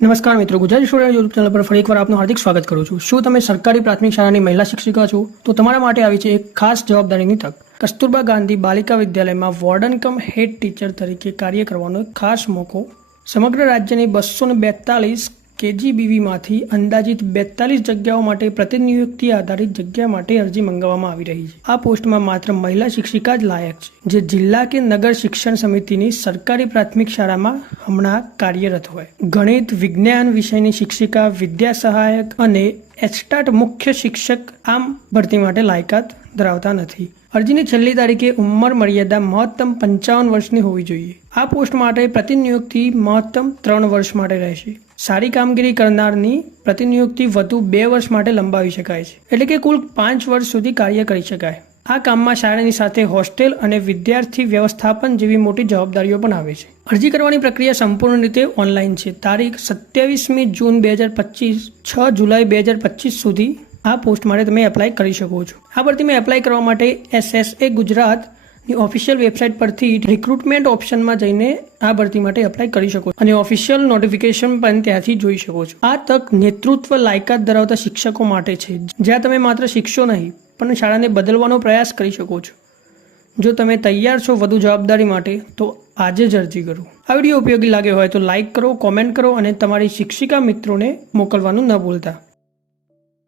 નમસ્કાર મિત્રો, Gujarati student YouTube channel પર ફરી એકવાર આપનું હાર્દિક સ્વાગત કરું છું। શું તમે સરકારી પ્રાથમિક શાળાની મહિલા શિક્ષિકા છો? તો તમારા માટે આવી છે એક ખાસ જવાબદારીની તક। કસ્તુરબા ગાંધી બાલિકા વિદ્યાલયમાં વોર્ડન કમ હેડ ટીચર તરીકે કાર્ય કરવાનો એક ખાસ મોકો। સમગ્ર રાજ્યની 242 KGBVમાંથી અંદાજિત 42 જગ્યાઓ માટે પ્રતિનિયુક્તિ આધારિત જગ્યા માટે અરજી મંગાવવામાં આવી રહી છે। આ પોસ્ટમાં માત્ર મહિલા શિક્ષિકા જ લાયક છે, જે જિલ્લા કે નગર શિક્ષણ સમિતિની સરકારી પ્રાથમિક શાળામાં હમણાં કાર્યરત હોય। ગણિત, વિજ્ઞાન વિષયની શિક્ષિકા, વિદ્યા સહાયક અને એચટાટ મુખ્ય શિક્ષક આમ ભરતી માટે લાયકાત ધરાવતા નથી। અરજીની છેલ્લી તારીખે ઉંમર મર્યાદા મહત્તમ 55 વર્ષની હોવી જોઈએ। આ પોસ્ટ માટે પ્રતિનિયુક્તિ મહત્તમ 3 વર્ષ માટે રહેશે। સારી કામગીરી કરનારની પ્રતિનિયુક્તિ વધુ 2 વર્ષ માટે લંબાવી શકાય છે, એટલે કે કુલ 5 વર્ષ સુધી કાર્ય કરી શકાય। આ કામમાં શાળાની સાથે હોસ્ટેલ અને વિદ્યાર્થી વ્યવસ્થાપન જેવી મોટી જવાબદારીઓ પણ આવે છે। અરજી કરવાની પ્રક્રિયા સંપૂર્ણ રીતે ઓનલાઈન છે। તારીખ 27મી જૂન 2025 6 જુલાઈ 2025 સુધી આ પોસ્ટ માટે તમે એપ્લાય કરી શકો છો। આ ભરતીમાં એપ્લાય કરવા માટે SSA ગુજરાતની ઓફિશિયલ વેબસાઇટ પરથી રિક્રુટમેન્ટ ઓપ્શનમાં જઈને આ ભરતી માટે એપ્લાય કરી શકો છો અને ઓફિશિયલ નોટિફિકેશન પણ ત્યાંથી જોઈ શકો છો। આ તક નેતૃત્વ લાયકાત ધરાવતા શિક્ષકો માટે છે, જ્યાં તમે માત્ર શિક્ષો નહીં પણ શાળાને બદલવાનો પ્રયાસ કરી શકો છો। જો તમે તૈયાર છો વધુ જવાબદારી માટે, તો આજે જ અરજી કરો। આ વિડીયો ઉપયોગી લાગ્યો હોય તો લાઇક કરો, કોમેન્ટ કરો અને તમારી શિક્ષિકા મિત્રોને મોકલવાનું ન ભૂલતા।